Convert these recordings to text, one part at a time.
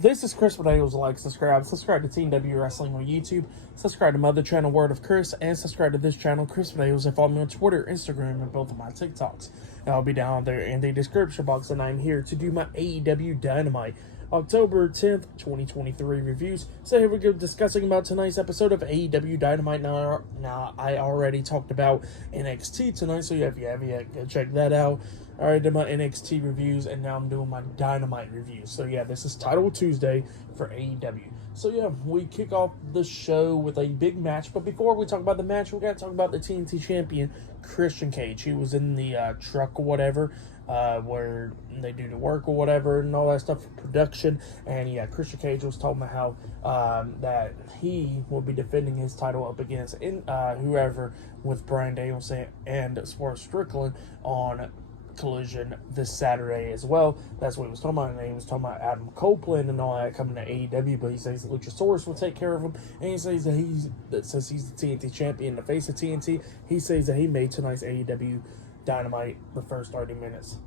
This is Chris Danielson. Like, subscribe to Team W Wrestling on YouTube, subscribe to my other channel, Word of Chris, and subscribe to this channel, Chris Danielson. Follow me on Twitter, Instagram, and both of my TikToks. And I'll be down there in the description box, and I'm here to do my AEW Dynamite October 10th, 2023 reviews. So here we go, discussing about tonight's episode of AEW Dynamite. Now I already talked about NXT tonight, so if you haven't yet, go check that out. I already did my NXT reviews, and now I'm doing my Dynamite reviews. So yeah, this is Title Tuesday for AEW. So yeah, we kick off the show with a big match. But before we talk about the match, we got to talk about the TNT champion, Christian Cage. He was in the truck or whatever, where they do the work or whatever and all that stuff for production. And yeah, Christian Cage was talking about how that he will be defending his title up against whoever with Bryan Danielson and Swerve Strickland on Collision this Saturday as well. That's what he was talking about. And he was talking about Adam Copeland and all that coming to AEW, but he says that Luchasaurus will take care of him, and he says that he's the TNT champion, the face of TNT. He says that he made tonight's AEW Dynamite the first 30 minutes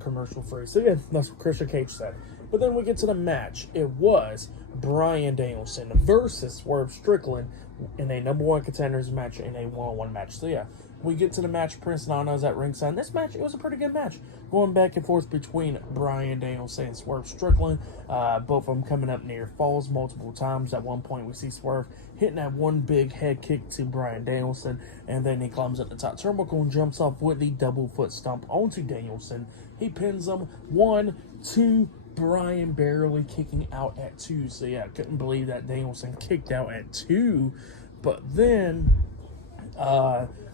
commercial free. So yeah, that's what Christian Cage said. But then we get to the match. It was Bryan Danielson versus Swerve Strickland in a number one contenders match, in a one-on-one match. So yeah, we get to the match. Prince Nana's at ringside. This match, it was a pretty good match, going back and forth between Bryan Danielson and Swerve Strickland. Both of them coming up near falls multiple times. At one point, we see Swerve hitting that one big head kick to Bryan Danielson, and then he climbs up the top turnbuckle and jumps off with the double foot stomp onto Danielson. He pins him 1, 2. Bryan barely kicking out at 2. So yeah, I couldn't believe that Danielson kicked out at 2. But then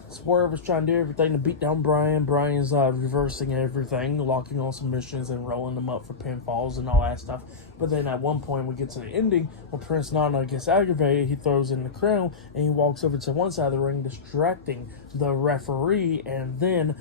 Swerve was trying to do everything to beat down Bryan. Bryan's reversing everything, locking on submissions and rolling them up for pinfalls and all that stuff. But then at one point we get to the ending where Prince Nana gets aggravated. He throws in the crown and he walks over to one side of the ring, distracting the referee. And then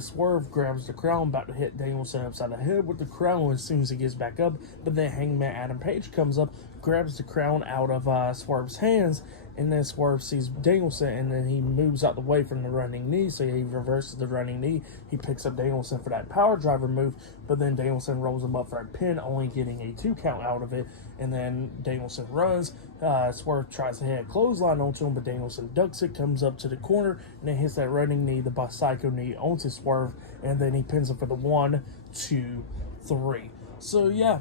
Swerve grabs the crown, about to hit Danielson upside the head with the crown as soon as he gets back up. But then Hangman Adam Page comes up, grabs the crown out of Swerve's hands, and then Swerve sees Danielson, and then he moves out the way from the running knee, so he reverses the running knee. He picks up Danielson for that power driver move, but then Danielson rolls him up for a pin, only getting a 2 count out of it, and then Danielson runs. Swerve tries to hit a clothesline onto him, but Danielson ducks it, comes up to the corner, and then hits that running knee, the Psycho knee, onto Swerve, and then he pins him for the 1, 2, 3. So yeah,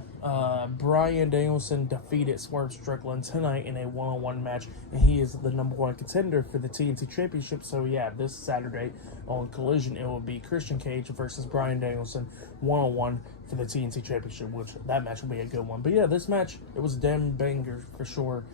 Bryan Danielson defeated Swerve Strickland tonight in a one-on-one match, and he is the number one contender for the TNT Championship. So yeah, this Saturday on Collision, it will be Christian Cage versus Bryan Danielson one-on-one for the TNT Championship, which that match will be a good one. But yeah, this match, it was a damn banger for sure.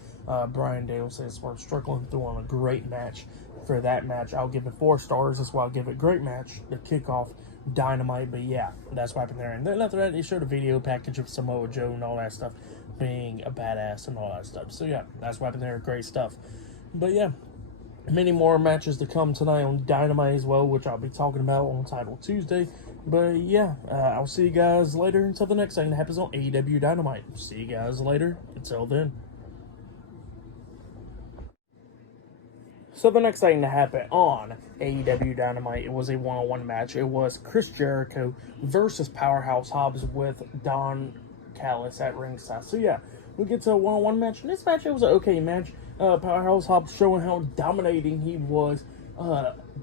Bryan Danielson and Swerve Strickland threw on a great match. For that match, I'll give it 4 stars. That's why I'll give it great match, the kickoff Dynamite. But yeah, that's what happened there. And then after that, they showed a video package of Samoa Joe and all that stuff being a badass and all that stuff. So yeah, that's what happened there. Great stuff. But yeah, many more matches to come tonight on Dynamite as well, which I'll be talking about on Title Tuesday. But yeah, I'll see you guys later until the next thing that happens on AEW Dynamite. See you guys later. Until then. So the next thing to happen on AEW Dynamite, it was a one-on-one match. It was Chris Jericho versus Powerhouse Hobbs with Don Callis at ringside. So yeah, we get to a one-on-one match. In this match, it was an okay match. Powerhouse Hobbs showing how dominating he was,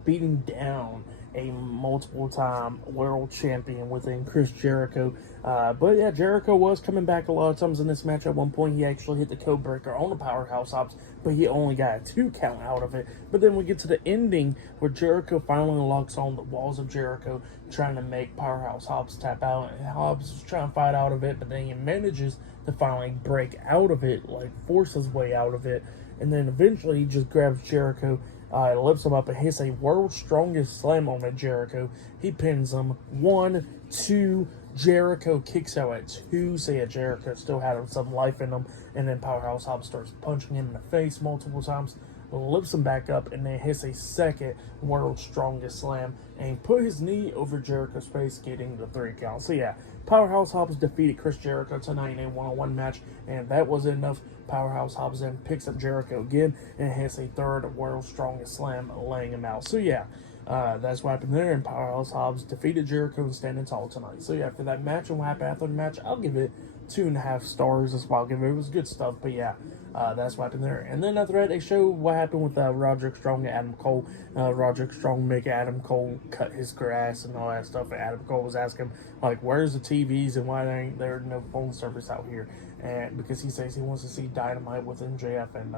beating down a multiple-time world champion within Chris Jericho. But yeah, Jericho was coming back a lot of times in this match. At one point, he actually hit the code breaker on the Powerhouse Hobbs, but he only got a 2 count out of it. But then we get to the ending where Jericho finally locks on the walls of Jericho, trying to make Powerhouse Hobbs tap out. And Hobbs was trying to fight out of it, but then he manages to finally break out of it, like force his way out of it. And then eventually he just grabs Jericho, lifts him up and hits a world's strongest slam on Jericho. He pins him 1, 2. Jericho kicks out at 2. So yeah, Jericho still had some life in him. And then Powerhouse Hobbs starts punching him in the face multiple times, lifts him back up, and then hits a second world's strongest slam and put his knee over Jericho's face, getting the 3 count. So yeah, Powerhouse Hobbs defeated Chris Jericho tonight in a one-on-one match, and that wasn't enough. Powerhouse Hobbs then picks up Jericho again and hits a 3rd world's strongest slam, laying him out. So yeah, that's what happened there, and Powerhouse Hobbs defeated Jericho and standing tall tonight. So yeah, after that match and what happened after the match, I'll give it 2.5 stars. That's why I'll give it. It was good stuff, but yeah, that's what happened there. And then after that, they show what happened with Roderick Strong and Adam Cole. Roderick Strong make Adam Cole cut his grass and all that stuff. And Adam Cole was asking like, "Where's the TVs and why ain't there no phone service out here?" And because he says he wants to see Dynamite with MJF and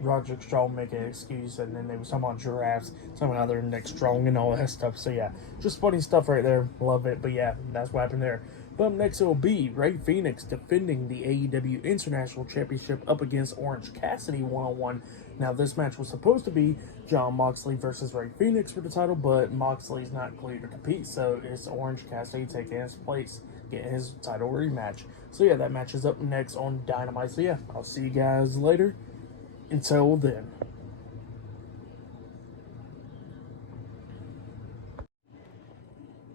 Roderick Strong make an excuse, and then they was talking about giraffes, talking about their neck strong and all that stuff. So yeah, just funny stuff right there. Love it. But yeah, that's what happened there. But up next, it will be Rey Fenix defending the AEW International Championship up against Orange Cassidy one-on-one. Now, this match was supposed to be Jon Moxley versus Rey Fenix for the title, but Moxley's not clear to compete, so it's Orange Cassidy taking his place, getting his title rematch. So yeah, that match is up next on Dynamite. So yeah, I'll see you guys later. Until then.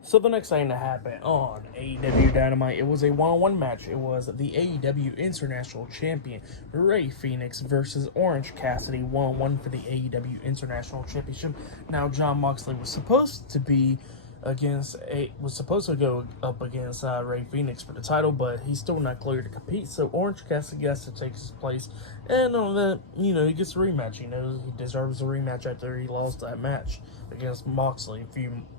So the next thing to happen on AEW Dynamite, it was a one-on-one match. It was the AEW International Champion Rey Fenix versus Orange Cassidy one-on-one for the AEW International Championship. Now Jon Moxley was supposed to go up against Rey Fenix for the title, but he's still not clear to compete. So Orange Cassidy gets to take his place, and on that, he gets a rematch. He deserves a rematch after he lost that match against Moxley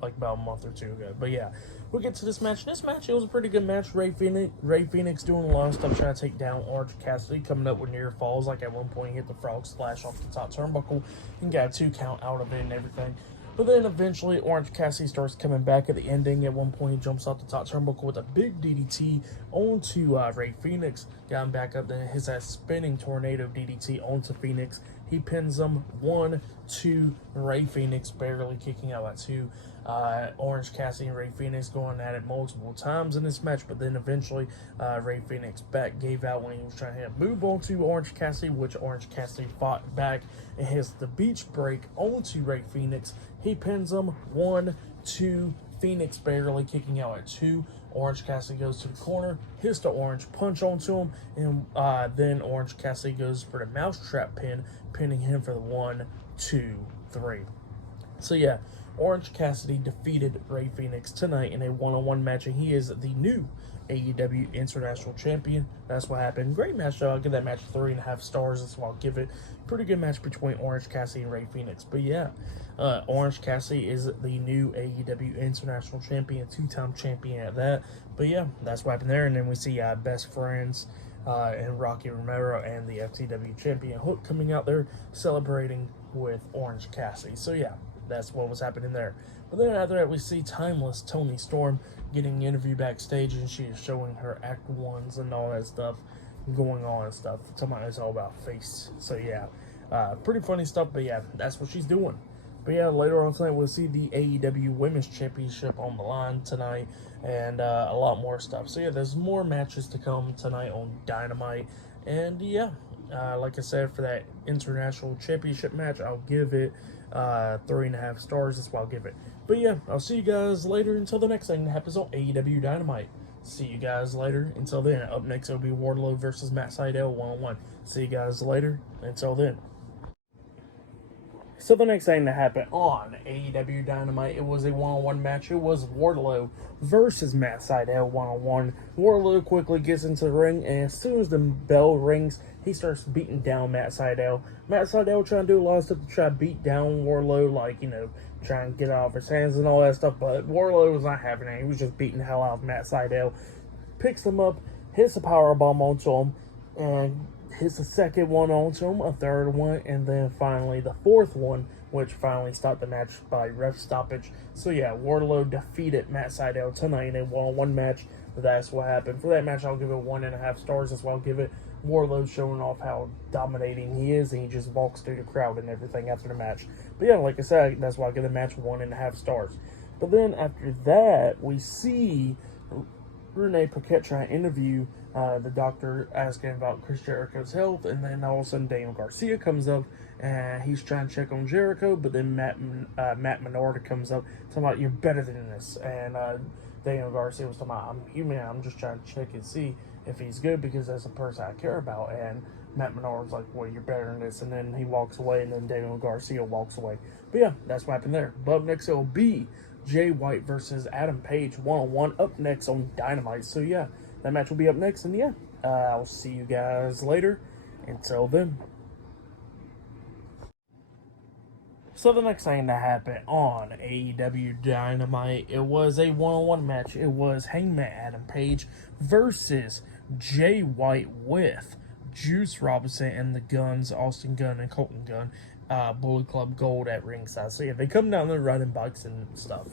about a month or two ago. But yeah, we'll get to this match. This match, it was a pretty good match. Rey Fenix doing a lot of stuff trying to take down Orange Cassidy, coming up with near falls. Like at one point, he hit the frog splash off the top turnbuckle and got a 2 count out of it and everything. But then eventually Orange Cassidy starts coming back at the ending. At one point, he jumps off the top turnbuckle with a big DDT onto Rey Fenix. Got him back up, then hits that spinning tornado DDT onto Fenix. He pins him 1-2. Rey Fenix barely kicking out at 2. Orange Cassidy and Rey Fenix going at it multiple times in this match, but then eventually Rey Fenix back gave out when he was trying to move on to Orange Cassidy, which Orange Cassidy fought back and hits the beach break onto Rey Fenix. He pins him 1-2. Phoenix barely kicking out at 2. Orange Cassidy goes to the corner, hits the orange punch onto him, and then Orange Cassidy goes for the mousetrap pin, pinning him for the 1, 2, 3. So yeah, Orange Cassidy defeated Rey Fenix tonight in a one-on-one match, and he is the new AEW International Champion. That's what happened. Great match, though. I'll give that match 3.5 stars. That's what I'll give it. Pretty good match between Orange Cassidy and Rey Fenix. But yeah, Orange Cassidy is the new AEW International Champion, 2-time champion at that. But yeah, that's what happened there. And then we see Best Friends and Rocky Romero and the FTW Champion Hook coming out there celebrating with Orange Cassidy. So yeah, that's what was happening there. But then after that, we see Timeless Toni Storm getting interviewed backstage, and she is showing her Act 1s and all that stuff going on and stuff. It's all about face. So yeah, pretty funny stuff, but yeah, that's what she's doing. But yeah, later on tonight, we'll see the AEW Women's Championship on the line tonight, and a lot more stuff. So yeah, there's more matches to come tonight on Dynamite. And yeah, like I said, for that International Championship match, I'll give it 3.5 stars. That's what I'll give it. But yeah, I'll see you guys later until the next thing that happens on AEW Dynamite. See you guys later. Until then, up next it'll be Wardlow versus Matt Sydal one-on-one. See you guys later. Until then. So the next thing that happened on AEW Dynamite, it was a one-on-one match. It was Wardlow versus Matt Sydal one-on-one. Wardlow quickly gets into the ring, and as soon as the bell rings, he starts beating down Matt Sydal. Matt Sydal trying to do a lot of stuff to try to beat down Wardlow, like, trying to get off his hands and all that stuff, but Wardlow was not having it. He was just beating the hell out of Matt Sydal. Picks him up, hits a powerbomb onto him, and hits the second one onto him, a third one, and then finally the fourth one, which finally stopped the match by ref stoppage. So yeah, Wardlow defeated Matt Sydal tonight in a one-on-one match. That's what happened. For that match, I'll give it 1.5 stars. That's what I'll give it. Wardlow showing off how dominating he is, and he just walks through the crowd and everything after the match. But yeah, like I said, that's why I give the match 1.5 stars. But then after that, we see Renee Paquette trying to interview the doctor, asking about Chris Jericho's health, and then all of a sudden Daniel Garcia comes up and he's trying to check on Jericho, but then Matt Menard comes up talking about, "You're better than this," and Daniel Garcia was talking about, "I'm human, I'm just trying to check and see if he's good because that's a person I care about," and Matt Menard's like, "Well, you're better than this," and then he walks away, and then Daniel Garcia walks away. But yeah, that's what happened there. But up next, it'll be Jay White versus Adam Page one-on-one up next on Dynamite. So yeah, that match will be up next. And yeah, I'll see you guys later. Until then. So the next thing that happened on AEW Dynamite, it was a one-on-one match. It was Hangman Adam Page versus Jay White with Juice Robinson and the Guns, Austin Gunn and Colton Gunn, Bullet Club Gold at ringside. So yeah, they come down there riding bikes and stuff.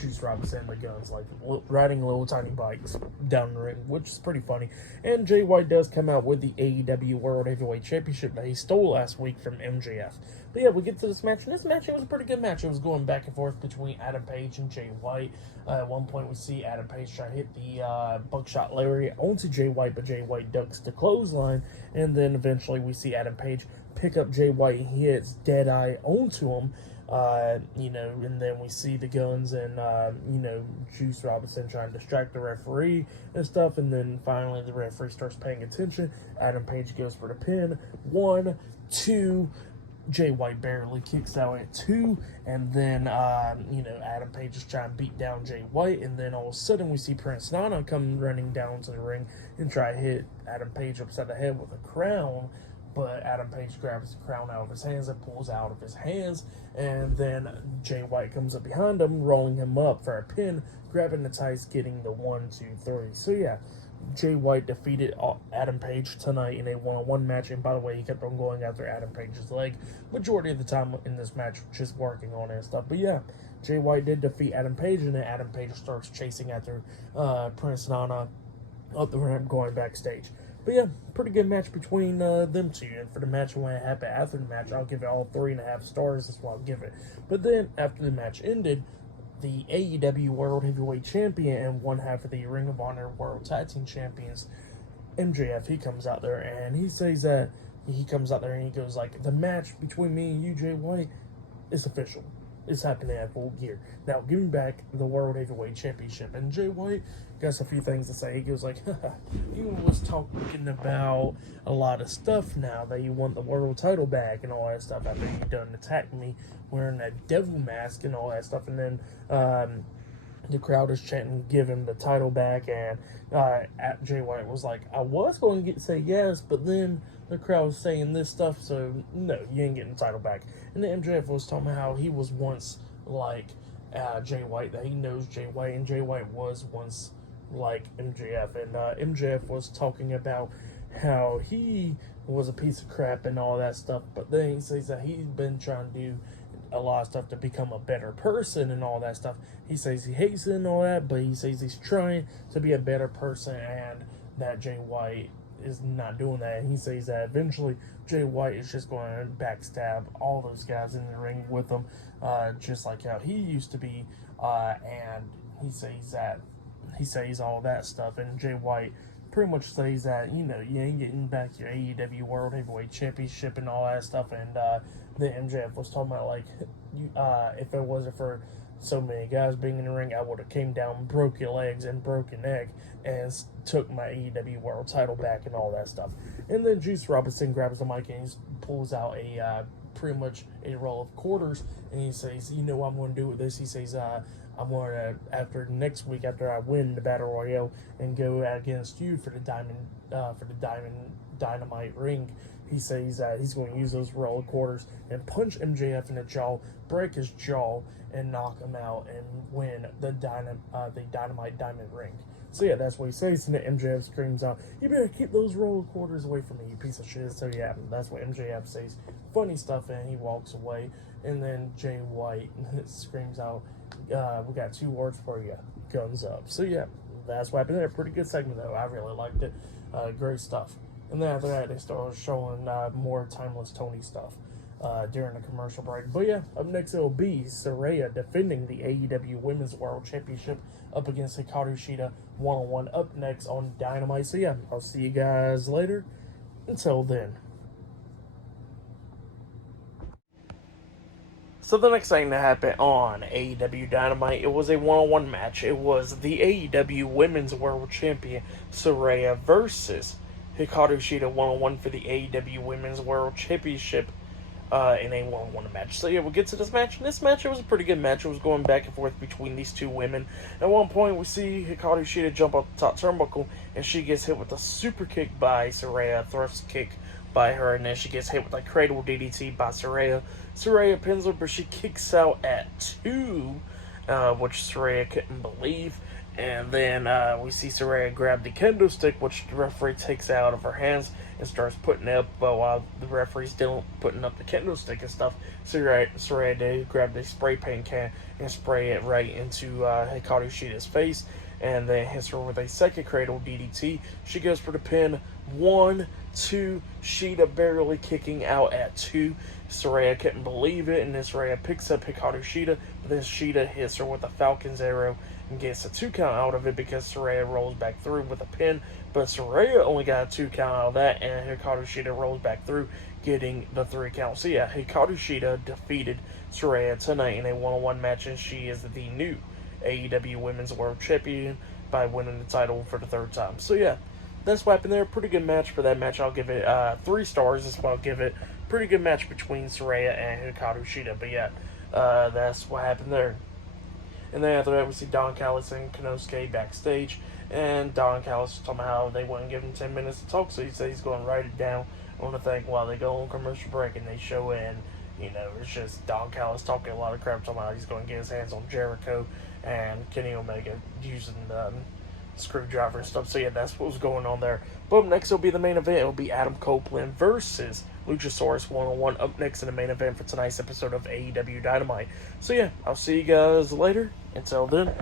Juice Robinson and the Guns like riding little tiny bikes down the ring, which is pretty funny. And Jay White does come out with the AEW World Heavyweight Championship that he stole last week from MJF. But yeah, we get to this match, and this match, it was a pretty good match. It was going back and forth between Adam Page and Jay White. At one point, we see Adam Page try to hit the buckshot lariat onto Jay White, but Jay White ducks the clothesline, and then eventually we see Adam Page pick up Jay White, and he hits Deadeye onto him, and then we see the Guns and, Juice Robinson trying to distract the referee and stuff, and then finally the referee starts paying attention. Adam Page goes for the pin. 1, 2... Jay White barely kicks out at 2, and then, Adam Page is trying to beat down Jay White, and then all of a sudden we see Prince Nana come running down to the ring and try to hit Adam Page upside the head with a crown, but Adam Page grabs the crown out of his hands and pulls out of his hands, and then Jay White comes up behind him, rolling him up for a pin, grabbing the tights, getting the 1, 2, 3. So yeah, Jay White defeated Adam Page tonight in a one-on-one match, and by the way, he kept on going after Adam Page's leg majority of the time in this match, just working on it and stuff. But yeah, Jay White did defeat Adam Page, and then Adam Page starts chasing after Prince Nana up the ramp going backstage. But yeah, pretty good match between them two. And for the match when it happened after the match, I'll give it all 3.5 stars. That's what I'll give it. But then after the match ended, the AEW World Heavyweight Champion and one half of the Ring of Honor World Tag Team Champions, MJF, he comes out there and he says that he goes like, the match between me and you, Jay White, is official. It's happening at Full Gear. Now, give me back the World Heavyweight Championship. And Jay White got a few things to say. He goes like, you was talking about a lot of stuff now that you want the world title back and all that stuff after you done attacking me wearing that devil mask and all that stuff. And then the crowd is chanting, give him the title back. And Jay White was like, I was going to say yes, but then the crowd was saying this stuff, so no, you ain't getting the title back. And then MJF was talking about how he was once like Jay White, that he knows Jay White, and Jay White was once like MJF. And MJF was talking about how he was a piece of crap and all that stuff, but then he says that he's been trying to do a lot of stuff to become a better person and all that stuff. He says he hates it and all that, but he says he's trying to be a better person, and that Jay White is not doing that. And he says that eventually Jay White is just going to backstab all those guys in the ring with him, just like how he used to be. And he says all that stuff, and Jay White pretty much says that, you ain't getting back your AEW World Heavyweight Championship and all that stuff. And then MJF was talking about like, if it wasn't for so many guys being in the ring, I would have came down, broke your legs and broke your neck, and took my AEW World title back and all that stuff. And then Juice Robinson grabs the mic and he pulls out pretty much a roll of quarters, and he says, you know what I'm going to do with this? He says, I'm going to, after next week, after I win the Battle Royale and go against you for the Dynamite ring, he says that he's going to use those roll of quarters and punch MJF in the jaw, break his jaw, and knock him out and win the Dynamite Diamond ring. So yeah, that's what he says, and then MJF screams out, you better keep those roll of quarters away from me, you piece of shit. So yeah, that's what MJF says. Funny stuff, and he walks away, and then Jay White screams out, we got 2 words for you, guns up. So yeah, that's what happened there. Pretty good segment though, I really liked it. Great stuff. And then after that, they started showing more Timeless Tony stuff during the commercial break. But yeah, up next it'll be Saraya defending the AEW Women's World Championship up against Hikaru Shida one-on-one up next on Dynamite. So yeah, I'll see you guys later. Until then. So the next thing that happened on AEW Dynamite, it was a one-on-one match. It was the AEW Women's World Champion Saraya versus Hikaru Shida one-on-one for the AEW Women's World Championship in a one-on-one match. So yeah, we'll get to this match. And this match, it was a pretty good match. It was going back and forth between these two women. At one point, we see Hikaru Shida jump up the top turnbuckle, and she gets hit with a super kick by Saraya, a thrust kick by her, and then she gets hit with a cradle DDT by Saraya. Saraya pins her, but she kicks out at 2, which Saraya couldn't believe. And then we see Saraya grab the kendo stick, which the referee takes out of her hands and starts putting up, while the referee's still putting up the kendo stick and stuff. Saraya did grab the spray paint can and spray it right into Hikaru Shida's face, and then hits her with a second cradle DDT. She goes for the pin. 1, 2, Shida barely kicking out at 2. Saraya couldn't believe it, and then Saraya picks up Hikaru Shida, but then Shida hits her with a Falcon's Arrow and gets a 2 count out of it because Saraya rolls back through with a pin, but Saraya only got a 2 count out of that, and Hikaru Shida rolls back through, getting the 3 count. So yeah, Hikaru Shida defeated Saraya tonight in a one-on-one match, and she is the new AEW Women's World Champion by winning the title for the 3rd time. So yeah, that's what happened there. Pretty good match for that match. I'll give it 3 stars. That's what I'll give it. Pretty good match between Saraya and Hikaru Shida. But yeah, that's what happened there. And then after that, we see Don Callis and Konosuke backstage. And Don Callis was talking about how they wouldn't give him 10 minutes to talk, so he said he's going to write it down on the thing while they go on commercial break, and they show in. You know, it's just Don Callis talking a lot of crap, talking about how he's going to get his hands on Jericho and Kenny Omega using the screwdriver and stuff. So yeah, that's what was going on there. But next will be the main event. It'll be Adam Copeland versus Luchasaurus 1-on-1 up next in the main event for tonight's episode of AEW Dynamite. So yeah, I'll see you guys later. Until then.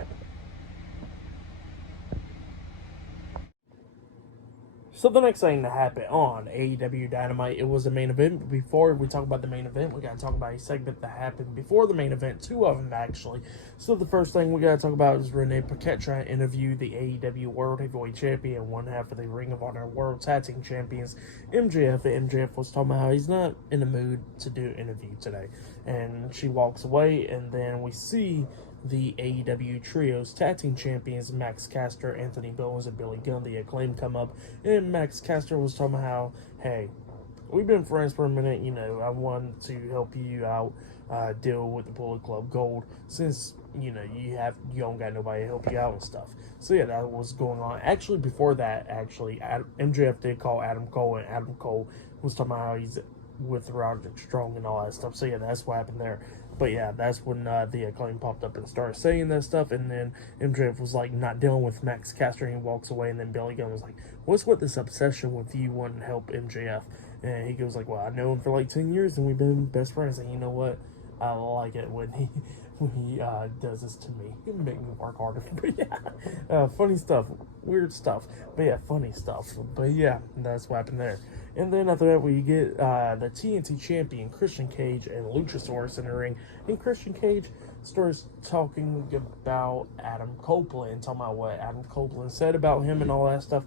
So the next thing to happen on AEW Dynamite, it was the main event. But before we talk about the main event, we got to talk about a segment that happened before the main event, 2 of them actually. So the first thing we got to talk about is Renee Paquette trying to interview the AEW World Heavyweight Champion, one half of the Ring of Honor World Tag Team Champions, MJF. And MJF was talking about how he's not in the mood to do an interview today. And she walks away, and then we see the AEW Trios Tag Team Champions, Max Caster, Anthony Bowens, and Billy Gunn, the Acclaim, come up. And Max Caster was talking about how, hey, we've been friends for a minute, you know, I wanted to help you out, deal with the Bullet Club Gold, since, you know, you don't got nobody to help you out and stuff. So yeah, that was going on. Actually, before that, MJF did call Adam Cole, and Adam Cole was talking about how he's with Roderick Strong and all that stuff. So yeah, that's what happened there. But yeah, that's when the Acclaim popped up and started saying that stuff, and then MJF was like not dealing with Max Caster, and he walks away, and then Billy Gunn was like, what's with this obsession with you wanting to help MJF? And he goes like, well, I know him for like 10 years, and we've been best friends, and you know what? I like it when he does this to me. It make me work harder. But yeah, funny stuff, weird stuff. But yeah, funny stuff. But yeah, that's what happened there. And then after that, we get the TNT champion, Christian Cage, and Luchasaurus in the ring. And Christian Cage starts talking about Adam Copeland, talking about what Adam Copeland said about him and all that stuff.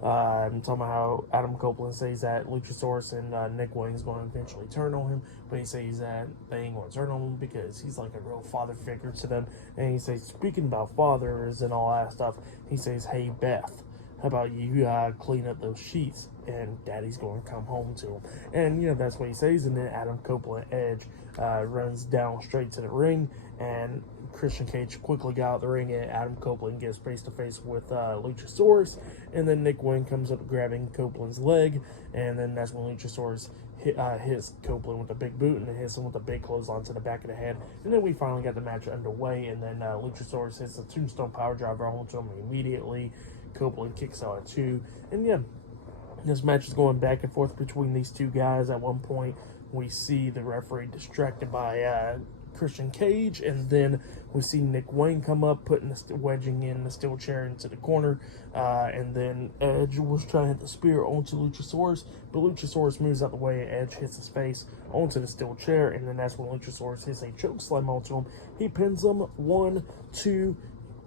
And talking about how Adam Copeland says that Luchasaurus and Nick Wayne's going to eventually turn on him, but he says that they ain't going to turn on him because he's like a real father figure to them. And he says, speaking about fathers and all that stuff, he says, hey, Beth, how about you clean up those sheets, and Daddy's going to come home to him. And, you know, that's what he says. And then Adam Copeland Edge runs down straight to the ring, and Christian Cage quickly got out of the ring, and Adam Copeland gets face-to-face with Luchasaurus. And then Nick Wayne comes up grabbing Copeland's leg, and then that's when Luchasaurus hits Copeland with a big boot, and then hits him with a big clothesline to the back of the head. And then we finally got the match underway, and then Luchasaurus hits a tombstone power driver onto him immediately. Copeland kicks out at 2, and yeah, this match is going back and forth between these two guys. At one point, we see the referee distracted by Christian Cage, and then we see Nick Wayne come up, wedging in the steel chair into the corner, and then Edge was trying to hit the spear onto Luchasaurus, but Luchasaurus moves out the way, and Edge hits his face onto the steel chair, and then that's when Luchasaurus hits a choke slam onto him. He pins him, 1, 2,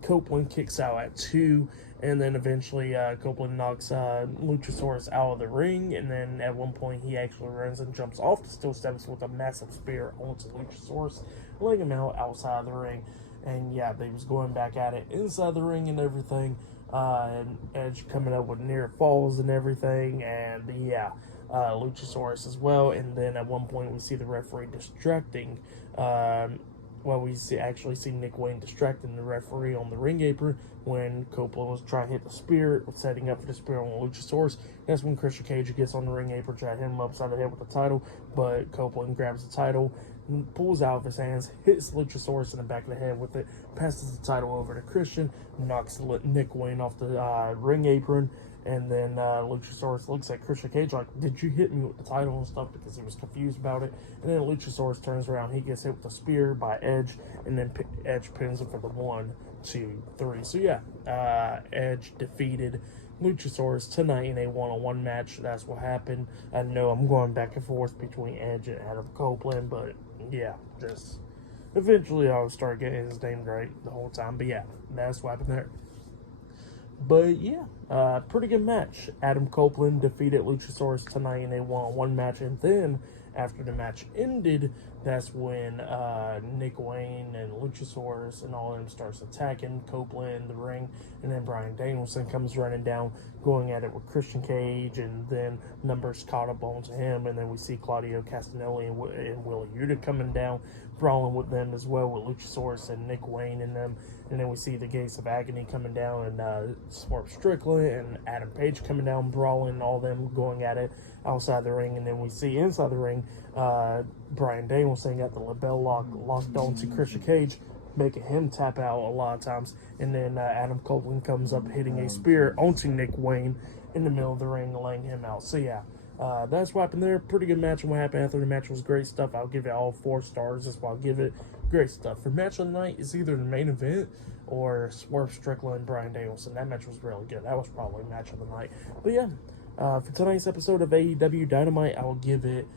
Copeland kicks out at 2, and then eventually Copeland knocks Luchasaurus out of the ring, and then at one point he actually runs and jumps off the steel steps with a massive spear onto Luchasaurus, laying him out outside of the ring. And yeah, they was going back at it inside the ring and everything, and Edge coming up with near falls and everything, and yeah, Luchasaurus as well. And then at one point we see the referee distracting. We actually see Nick Wayne distracting the referee on the ring apron when Copeland was trying to hit the spear, setting up for the spear on Luchasaurus. That's when Christian Cage gets on the ring apron, trying to hit him upside the head with the title, but Copeland grabs the title, pulls out of his hands, hits Luchasaurus in the back of the head with it, passes the title over to Christian, knocks Nick Wayne off the ring apron, and then Luchasaurus looks at Christian Cage like, did you hit me with the title and stuff, because he was confused about it. And then Luchasaurus turns around, he gets hit with a spear by Edge, and then Edge pins him for the 1, 2, 3. So yeah, Edge defeated Luchasaurus tonight in a one-on-one match. That's what happened. I know I'm going back and forth between Edge and Adam Copeland, but yeah, just eventually I'll start getting his name right the whole time. But yeah, that's what happened there. But yeah, pretty good match. Adam Copeland defeated Luchasaurus tonight in a one-on-one match, and then after the match ended, that's when Nick Wayne and Luchasaurus and all of them starts attacking Copeland in the ring, and then Bryan Danielson comes running down, going at it with Christian Cage, and then numbers caught up onto him, and then we see Claudio Castagnoli and Wheeler Yuta coming down, brawling with them as well, with Luchasaurus and Nick Wayne and them. And then we see the Gates of Agony coming down, and Swerve Strickland and Adam Page coming down, brawling, all them going at it outside the ring. And then we see inside the ring, Bryan Danielson got the label locked onto Christian Cage, making him tap out a lot of times. And then Adam Copeland comes up hitting a spear onto Nick Wayne in the middle of the ring, laying him out. So yeah, that's what happened there. Pretty good match. And what happened after the match was great stuff. I'll give it all 4 stars. That's why I'll give it great stuff. For match of the night, it's either the main event or Swerve Strickland and Bryan Danielson. That match was really good. That was probably match of the night. But yeah, for tonight's episode of AEW Dynamite, I will give it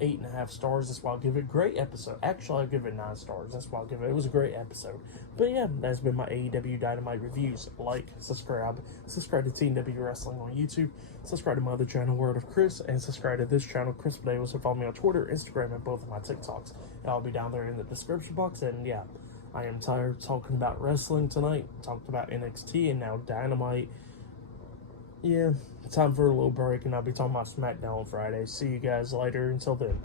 8.5 stars. That's why I'll give it great episode. Actually, I'll give it 9 stars. That's why I'll give it. It was a great episode. But yeah, that's been my AEW Dynamite reviews. Like, subscribe to Team W Wrestling on YouTube. Subscribe to my other channel, Word of Chris, and subscribe to this channel, Chris Danielson. Follow me on Twitter, Instagram, and both of my TikToks. And I'll be down there in the description box. And yeah, I am tired of talking about wrestling tonight. Talked about NXT and now Dynamite. Yeah, time for a little break, and I'll be talking about SmackDown on Friday. See you guys later. Until then.